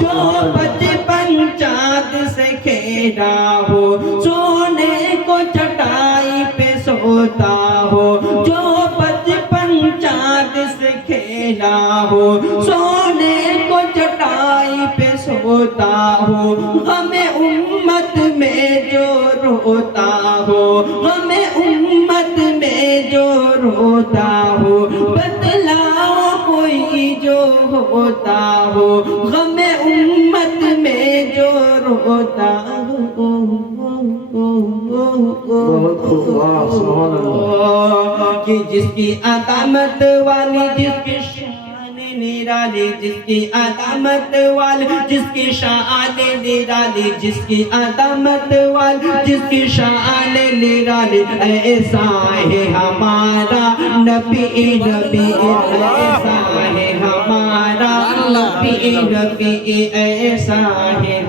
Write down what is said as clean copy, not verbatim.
جو بچپن چاند سے کھیلا ہو سونے کو چٹائی پہ سوتا ہو جو بچپن چاند سے کھیلا ہو سونے کو چٹائی پہ سوتا ہو ہمیں امت میں جو روتا ہو ہمیں امت میں جو روتا ہو بتلاؤ کوئی جو ہوتا ہو ہمیں امت میں جو روتا ہو کہ جس کی عظمت والی جس کی شان نرالی جس کی عظمت والی جس کی شان نرالی جس کی عظمت والی جس کی شان نرالی ایسا ہے ہمارا نبی نبی ایسا ہے ہمارا نبی نبی ایسا ہے